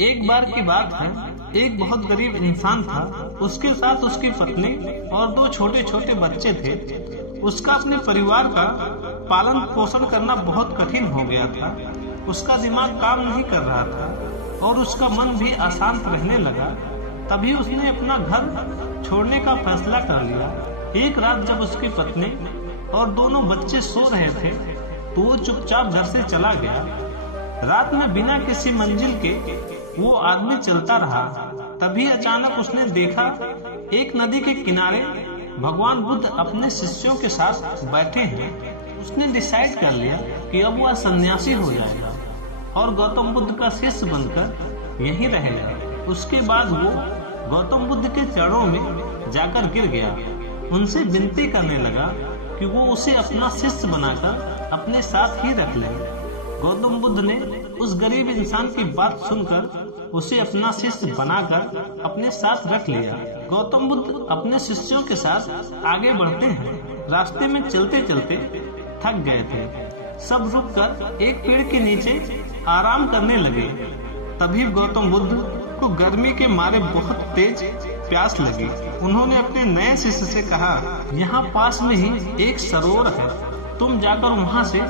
एक बार की बात है, एक बहुत गरीब इंसान था। उसके साथ उसकी पत्नी और दो छोटे छोटे बच्चे थे। उसका अपने परिवार का पालन पोषण करना बहुत कठिन हो गया था। उसका दिमाग काम नहीं कर रहा था और उसका मन भी अशांत रहने लगा। तभी उसने अपना घर छोड़ने का फैसला कर लिया। एक रात जब उसकी पत्नी और दोनों बच्चे सो रहे थे तो वो चुपचाप घर से चला गया। रात में बिना किसी मंजिल के वो आदमी चलता रहा। तभी अचानक उसने देखा एक नदी के किनारे भगवान बुद्ध अपने शिष्यों के साथ बैठे हैं। उसने डिसाइड कर लिया कि अब वह सन्यासी हो जाएगा और गौतम बुद्ध का शिष्य बनकर यहीं रहेगा। उसके बाद वो गौतम बुद्ध के चरणों में जाकर गिर गया। उनसे विनती करने लगा कि वो उसे अपना शिष्य बनाकर अपने साथ ही रख ले। गौतम बुद्ध ने उस गरीब इंसान की बात सुनकर उसे अपना शिष्य बनाकर अपने साथ रख लिया। गौतम बुद्ध अपने शिष्यों के साथ आगे बढ़ते हैं। रास्ते में चलते चलते थक गए थे। सब रुककर एक पेड़ के नीचे आराम करने लगे। तभी गौतम बुद्ध को गर्मी के मारे बहुत तेज प्यास लगी। उन्होंने अपने नए शिष्य से कहा, यहाँ पास में ही एक सरोवर है, तुम जाकर वहाँ से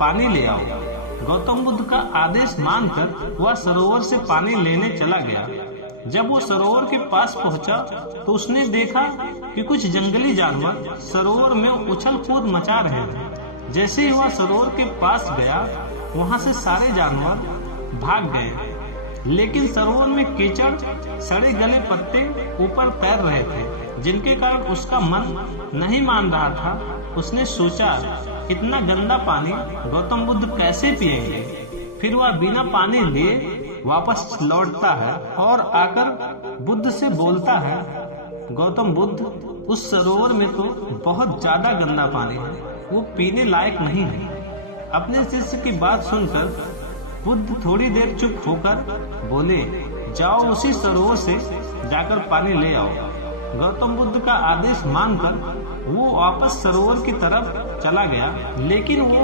पानी ले आओ। गौतम बुद्ध का आदेश मानकर वह सरोवर से पानी लेने चला गया। जब वो सरोवर के पास पहुंचा तो उसने देखा कि कुछ जंगली जानवर सरोवर में उछल कूद मचा रहे हैं। जैसे ही वह सरोवर के पास गया वहां से सारे जानवर भाग गए, लेकिन सरोवर में कीचड़, सड़े गले पत्ते ऊपर तैर रहे थे, जिनके कारण उसका मन नहीं मान रहा था। उसने सोचा, इतना गंदा पानी गौतम बुद्ध कैसे पिएंगे। फिर वह बिना पानी लिए वापस लौटता है और आकर बुद्ध से बोलता है, गौतम बुद्ध, उस सरोवर में तो बहुत ज्यादा गंदा पानी है, वो पीने लायक नहीं है। अपने शिष्य की बात सुनकर बुद्ध थोड़ी देर चुप होकर बोले, जाओ उसी सरोवर से जाकर पानी ले आओ। गौतम बुद्ध का आदेश मानकर वो वापस सरोवर की तरफ चला गया, लेकिन वो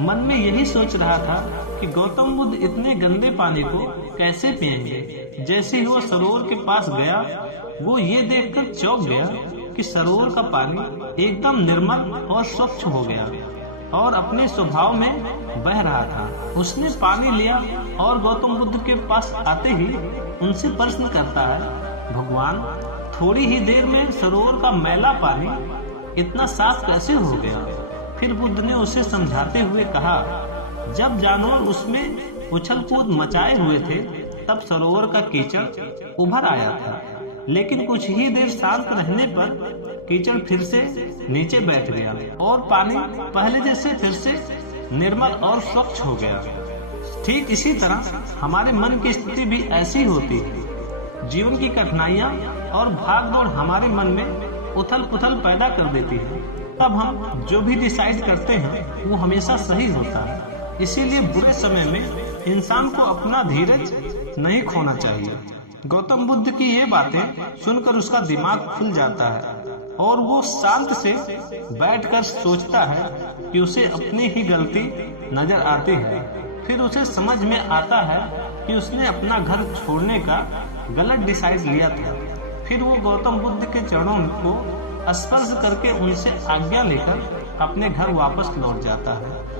मन में यही सोच रहा था कि गौतम बुद्ध इतने गंदे पानी को कैसे पिएंगे। जैसे ही वो सरोवर के पास गया वो ये देखकर चौंक गया कि सरोवर का पानी एकदम निर्मल और स्वच्छ हो गया और अपने स्वभाव में बह रहा था। उसने पानी लिया और गौतम बुद्ध के पास आते ही उनसे प्रश्न करता है, भगवान, थोड़ी ही देर में सरोवर का मैला पानी इतना साफ कैसे हो गया। फिर बुद्ध ने उसे समझाते हुए कहा, जब जानवर उसमें उछल कूद मचाए हुए थे तब सरोवर का कीचड़ उभर आया था, लेकिन कुछ ही देर शांत रहने पर कीचड़ फिर से नीचे बैठ गया और पानी पहले जैसे फिर से निर्मल और स्वच्छ हो गया। ठीक इसी तरह हमारे मन की स्थिति भी ऐसी होती है। जीवन की कठिनाइयाँ और भाग दौड़ हमारे मन में उथल पुथल पैदा कर देती है। तब हम जो भी डिसाइड करते हैं वो हमेशा सही होता है। इसीलिए बुरे समय में इंसान को अपना धीरज नहीं खोना चाहिए। गौतम बुद्ध की ये बातें सुनकर उसका दिमाग खुल जाता है और वो शांत से बैठकर सोचता है कि उसे अपनी ही गलती नजर आती है। फिर उसे समझ में आता है कि उसने अपना घर छोड़ने का गलत डिसाइड लिया था। फिर वो गौतम बुद्ध के चरणों को स्पर्श करके उनसे आज्ञा लेकर अपने घर वापस लौट जाता है।